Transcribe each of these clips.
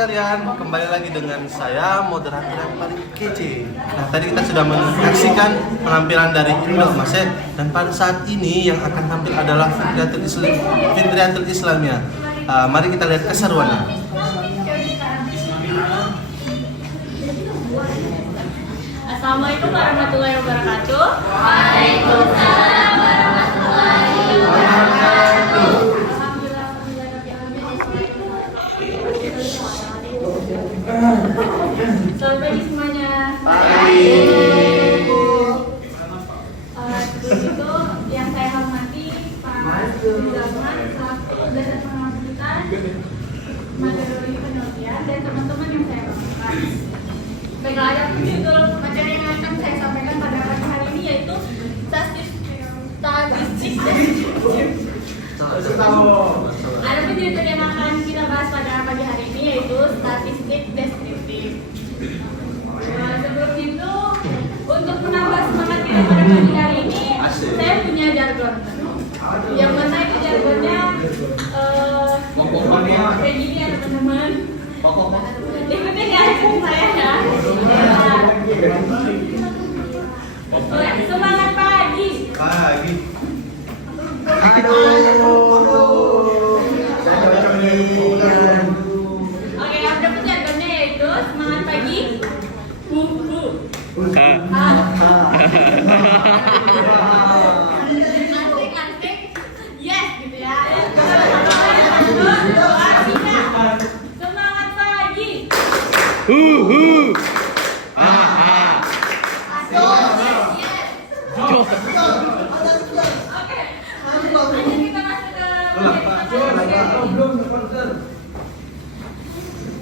sekalian, kembali lagi dengan saya, moderator yang paling kece. Nah, tadi kita sudah menyaksikan penampilan dari Iqbal Masih, dan pada saat ini yang akan tampil adalah Fitriyatul Islamiyah. Mari kita lihat keseruannya. Assalamualaikum warahmatullahi wabarakatuh. Waalaikumsalam warahmatullahi wabarakatuh. Selamat pagi semuanya. Pagi. Sebelum itu yang saya hormati Pak Zulman selaku Dasar Pengawas kita, materi penelitian dan teman-teman yang saya hormati. Baiklah, ada judul materi yang akan saya sampaikan pada pagi hari ini yaitu statistik deskriptif. Ada judul yang akan kita bahas pada pagi hari ini yaitu statistik deskriptif. Sebelum itu, untuk menambah semangat kita pada pagi hari ini, saya punya jargon. Yang mana itu jargonnya kayak gini ya teman-teman. Ikutin ya saya ya. Semangat pagi. Pagi. Oke, ada pun jargonnya yaitu semangat pagi. Asik-asik. Yes gitu ya. Semangat pagi. Oke. Lanjut kita masuk ke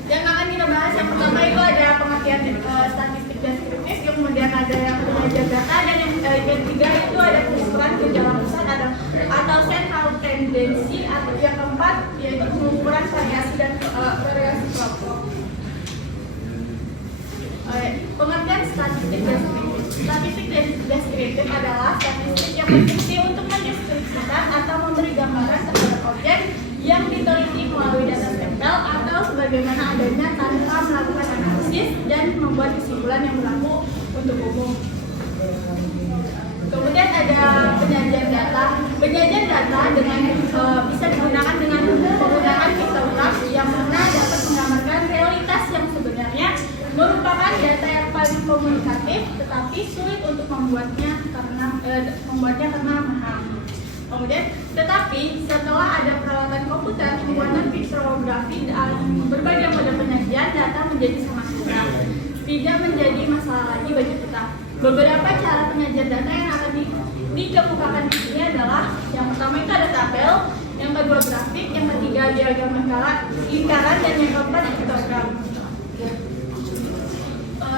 yang akan kita bahas. Yang pertama itu ada pengertian statistik deskriptif, kemudian ada yang pengajar data, dan yang ketiga itu ada pengukuran gejala pusat atau central tendency, atau yang keempat yaitu pengukuran variasi dan variasi kelompok. Pengertian statistik deskriptif. Statistik deskriptif adalah statistik yang berfungsi untuk mendeskripsikan atau memberi gambaran terhadap objek yang diteliti melalui data sampel atau sebagaimana adanya tanpa melakukan analisis dan membuat kesimpulan yang berlaku untuk umum. Kemudian ada penyajian data. Penyajian data dengan bisa digunakan dengan menggunakan piktograf yang mana dapat menggambarkan realitas yang sebenarnya, merupakan data yang paling komunikatif, tetapi sulit untuk membuatnya karena mahal. Kemudian, tetapi setelah ada peralatan komputer, pembuatan piktografi dan berbagai model penyajian data menjadi sangat mudah, tidak menjadi masalah lagi bagi kita. Beberapa cara penyajian data yang akan dikemukakan di sini adalah yang pertama itu ada tabel, yang kedua grafik, yang ketiga diagram lingkaran, dan yang keempat piktogram.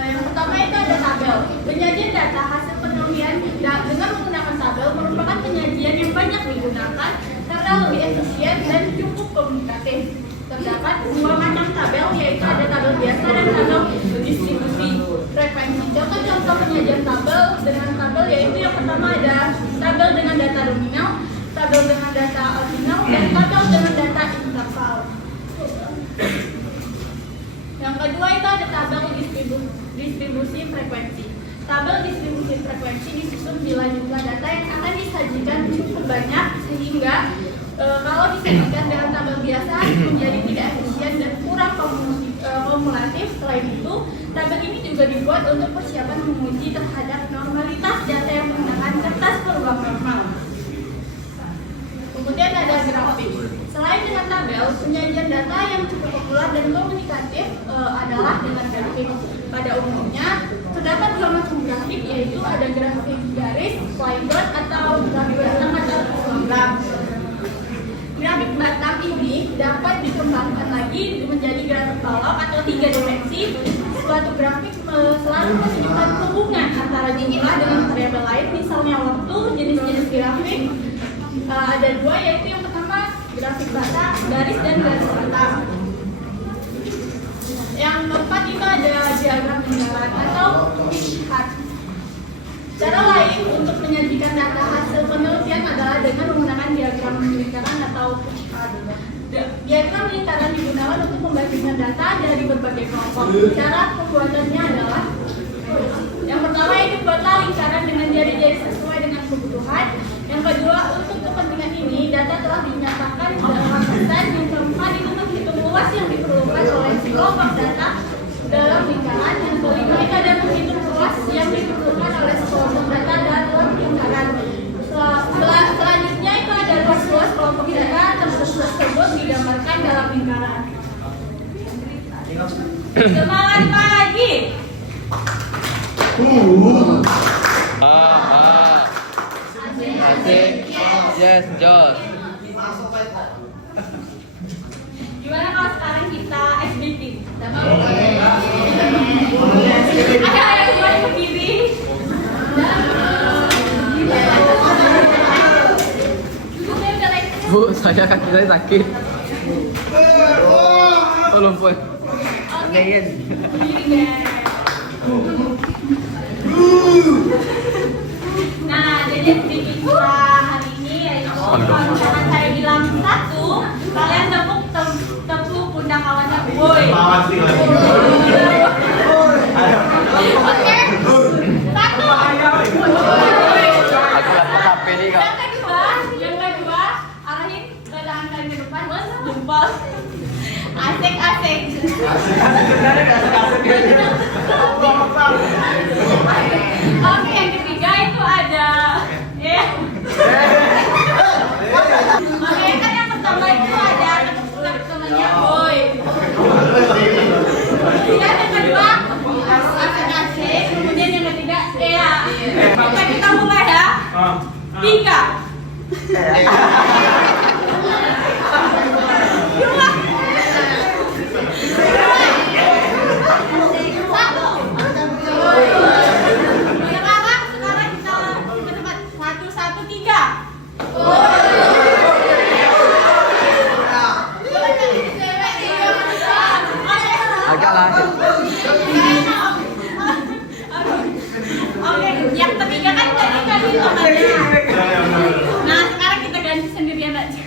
Yang pertama itu ada tabel. Penyajian data hasil penelitian dengan menggunakan tabel merupakan penyajian yang banyak digunakan karena lebih efisien dan cukup komunikatif. Terdapat dua macam tabel, yaitu ada tabel biasa dan tabel distribusi frekuensi. Contoh penyajian tabel dengan tabel yaitu yang pertama ada tabel dengan data nominal, tabel dengan data ordinal, dan tabel dengan data interval. Yang kedua itu ada tabel distribusi frekuensi. Tabel distribusi frekuensi disusun bila jumlah data yang akan disajikan cukup banyak sehingga kalau disajikan dengan tabel biasa menjadi tidak efisien dan kurang kumulatif. Selain itu, tabel ini juga dibuat untuk persiapan menguji terhadap normalitas data yang menggunakan kertas peruang normal. Kemudian ada grafik. Selain dengan tabel, penyajian data yang cukup populer dan komunikatif adalah dengan grafik. Pada umumnya, terdapat dua macam grafik, yaitu ada grafik garis, line dot, atau grafik batang atau histogram. Grafik batang ini dapat dikembangkan lagi menjadi grafik balok atau 3 dimensi. Suatu grafik selalu menunjukkan hubungan antara jumlah dengan variabel lain, misalnya waktu. Jenis-jenis grafik ada dua, yaitu yang pertama grafik batang, garis, dan garis batang. Yang keempat itu ada diagram lingkaran atau chart. Cara lain untuk menyajikan data hasil penelitian adalah dengan menggunakan diagram lingkaran atau chart. Diagram lingkaran digunakan untuk membagikan data dari berbagai kelompok. Cara pembuatannya adalah yang pertama ini buatlah lingkaran dengan jari-jari sesuai dengan kebutuhan. Yang kedua, untuk kepentingan ini data telah dinyatakan dalam pesan. Yang keempat, itu menghitung luas yang diperlukan oleh kelompok data dalam lingkaran. Yang kelima, itu ada menghitung luas yang diperlukan oleh kelompok data dalam lingkaran. Selanjutnya itu ada luas kelompok data tersebut digambarkan dalam lingkaran. Semangat pagi. Asik. Yes, Jos. Gimana kalau sekarang kita SBT? Ada yang mulai berdiri. Bu, saya kaki saya sakit. Oh, lumpuh. Oke. Berdiri deh. Nah, jadi sedikit kita hari ini yaitu kalau misalkan saya bilang satu, kalian tepuk pundak kawannya. Woi. Oke. Satu. Aku dapat HP nih, Kak. Yang kedua, arahin ke tangan kalian ke depan, jempol. Asik. Oke, yang ketiga itu ada Oke, kan yang pertama itu ada tepuk temannya boy. Kemudian yang kedua asik. Kemudian yang ketiga Oke, kita mulai ya. 3. Agak lahir. Oke, yang ketiga kan tadi temannya. Nah, sekarang kita ganti sendirian aja.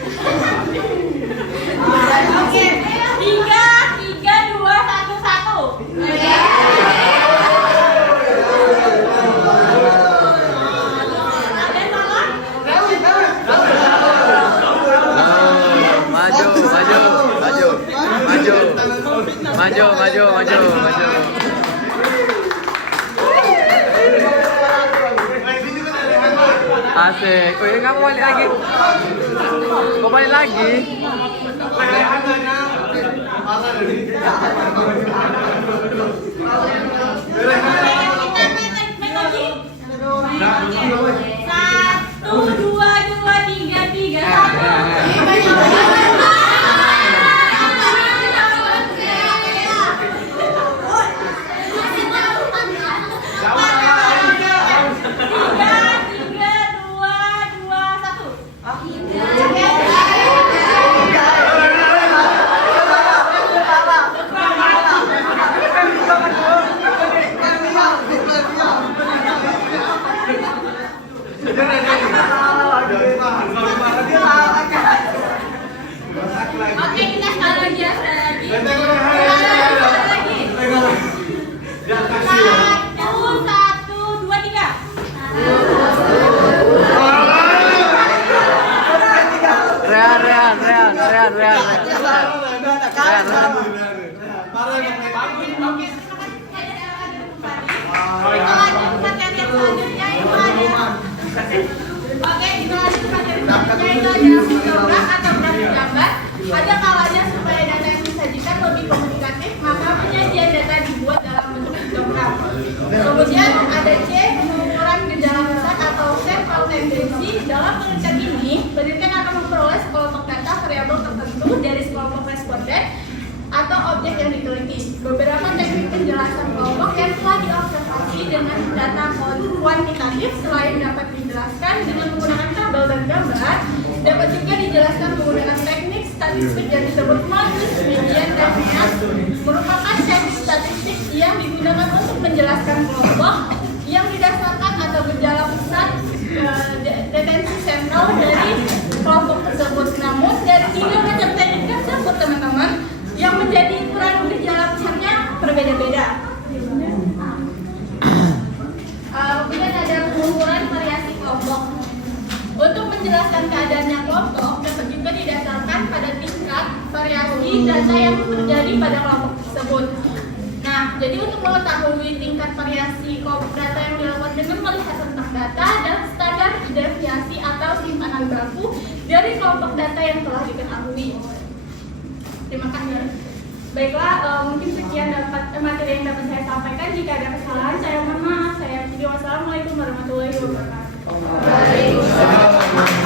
Oke, 3, 2, 1. Maju. Asik. Oh, kamu balik lagi. Kau balik lagi. Satu, dua, tiga, satu. Oke, kita sekali lagi. Satu, dua, tiga. Oke, kita lanjut materi selanjutnya itu ada pictogram atau grafik gambar. Ada kalanya supaya data yang disajikan lebih komunikatif, maka penyajian data dibuat dalam bentuk pictogram. Kemudian ada C, pengukuran gejala pusat atau sampel tendensi. Dalam penelitian ini, penelitian akan memperoleh sekelompok data variabel tertentu dari sekelompok responden atau objek yang diteliti. Beberapa teknik penjelasan kelompok yang telah diobservasi dengan data kuantitatif selain dapat dijelaskan dengan menggunakan tabel dan gambar, dapat juga dijelaskan menggunakan teknik statistik yang disebut modus median technique, merupakan teknik statistik yang digunakan untuk menjelaskan kelompok yang didasarkan atau gejala pusat detensi sentral dari kelompok tersebut. Namun dari tiga macam teknik menjelaskan keadaannya kelompok dapat juga didasarkan pada tingkat variasi data yang terjadi pada kelompok tersebut. Nah, jadi untuk mengetahui tingkat variasi kelompok data yang dilakukan dengan melihat rentak data dan standar deviasi atau simpanan baku dari kelompok data yang telah diketahui. Terima kasih. Baiklah, mungkin sekian materi yang dapat saya sampaikan. Jika ada kesalahan, saya mohon maaf. Saya akhiri. Wassalamualaikum warahmatullahi wabarakatuh. Waalaikumsalam.